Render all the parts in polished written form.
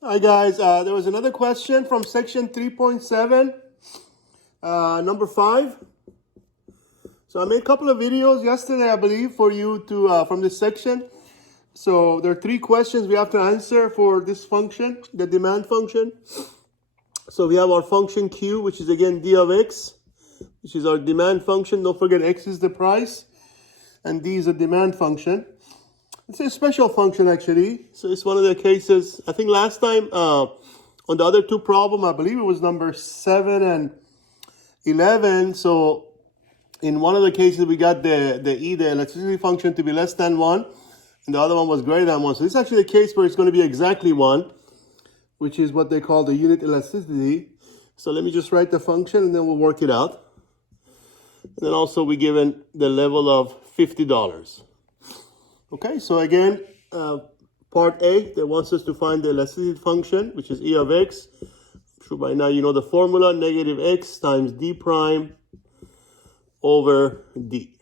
Hi guys, there was another question from section 3.7, number 5. So I made a couple of videos yesterday, I believe, for you to from this section. So there are 3 questions we have to answer for this function, the demand function. So we have our function Q, which is again d of x, which is our demand function. Don't forget x is the price, and d is a demand function. It's a special function, actually. So it's one of the cases, I think last time on the other 2 problem, I believe it was number 7 and 11. So in one of the cases, we got the elasticity function to be less than 1, and the other one was greater than 1. So this is actually a case where it's going to be exactly 1, which is what they call the unit elasticity. So let me just write the function, and then we'll work it out. And then also we're given the level of $50. Okay, so again, part A, that wants us to find the elasticity function, which is E of x. I'm sure by now you know the formula, negative x times d prime over d.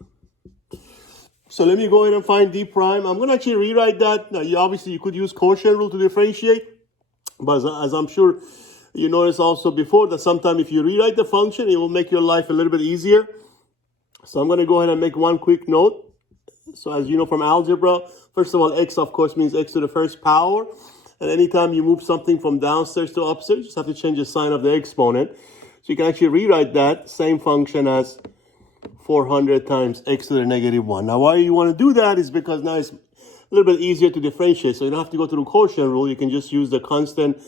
So let me go ahead and find d prime. I'm going to actually rewrite that. Now, obviously, you could use quotient rule to differentiate. But as I'm sure you noticed also before, that sometimes if you rewrite the function, it will make your life a little bit easier. So I'm going to go ahead and make one quick note. So as you know from algebra, first of all, x, of course, means x to the first power. And anytime you move something from downstairs to upstairs, you just have to change the sign of the exponent. So you can actually rewrite that same function as 400 times x to the negative 1. Now, why you want to do that is because now it's a little bit easier to differentiate. So you don't have to go through the quotient rule. You can just use the constant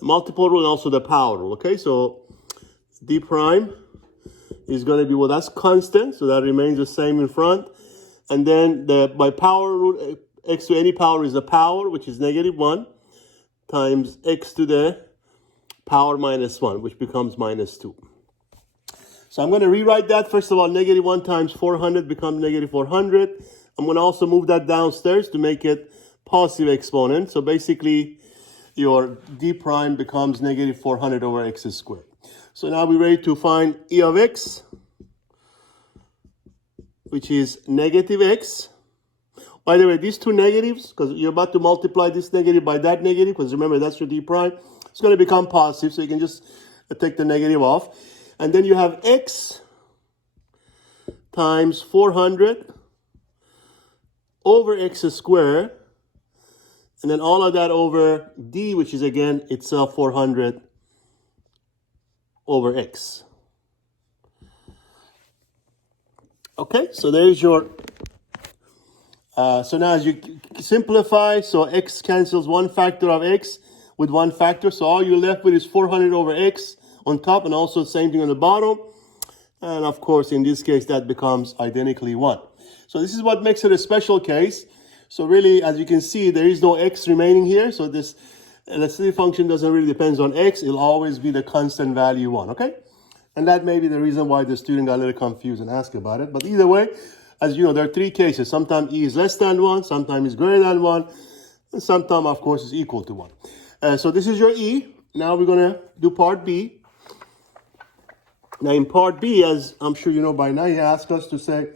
multiple rule and also the power rule. Okay, so d prime is going to be, well, that's constant. So that remains the same in front. And then by power rule, x to any power is the power, which is negative 1, times x to the power minus 1, which becomes minus 2. So I'm going to rewrite that. First of all, negative 1 times 400 becomes negative 400. I'm going to also move that downstairs to make it positive exponent. So basically, your d prime becomes negative 400 over x squared. So now we're ready to find E of x, which is negative x. By the way, these 2 negatives, because you're about to multiply this negative by that negative, because remember, that's your d prime, it's going to become positive, so you can just take the negative off. And then you have x times 400 over x squared, and then all of that over d, which is, again, itself 400 over x. Okay, so there's your, so now as you simplify, so x cancels one factor of x with one factor. So all you're left with is 400 over x on top, and also the same thing on the bottom. And of course, in this case, that becomes identically 1. So this is what makes it a special case. So really, as you can see, there is no x remaining here. So this elasticity function doesn't really depend on x. It'll always be the constant value 1, okay? And that may be the reason why the student got a little confused and asked about it. But either way, as you know, there are 3 cases. Sometimes E is less than 1, sometimes it's greater than 1, and sometimes, of course, it's equal to 1. So this is your E. Now we're going to do part B. Now in part B, as I'm sure you know by now, he asked us to say,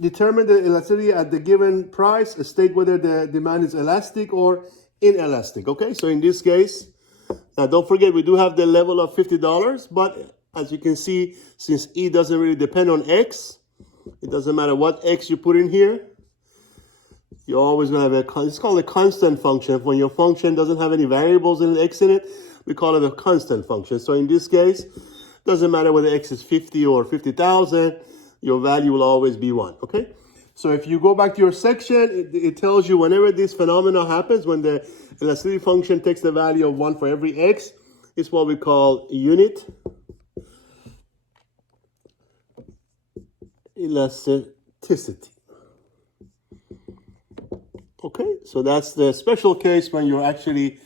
determine the elasticity at the given price, state whether the demand is elastic or inelastic. Okay, so in this case, now don't forget we do have the level of $50, but as you can see, since E doesn't really depend on X, it doesn't matter what X you put in here, you're always going to have it's called a constant function. When your function doesn't have any variables in X in it, we call it a constant function. So in this case, doesn't matter whether X is 50 or 50,000, your value will always be 1, okay? So if you go back to your section, it tells you whenever this phenomenon happens, when the elasticity function takes the value of 1 for every X, it's what we call unit elasticity. Okay, so that's the special case when you're actually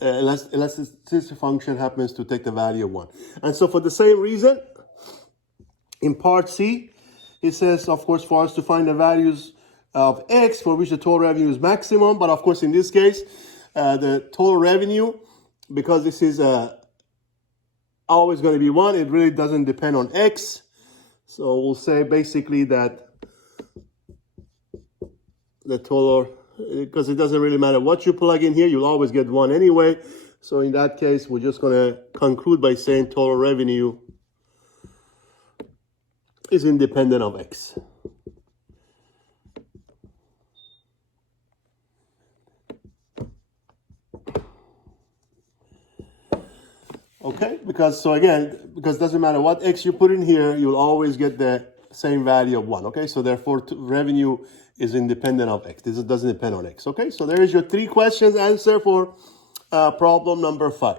elasticity function happens to take the value of 1. And so for the same reason, in part C, it says, of course, for us to find the values of X for which the total revenue is maximum. But of course, in this case, the total revenue, because this is always going to be 1, it really doesn't depend on X. So we'll say basically that the total because it doesn't really matter what you plug in here, you'll always get 1 anyway. So in that case, we're just going to conclude by saying total revenue is independent of X. Okay, because it doesn't matter what X you put in here, you'll always get the same value of 1. Okay, so therefore revenue is independent of X. This doesn't depend on X. Okay, so there is your 3 questions answer for problem number 5.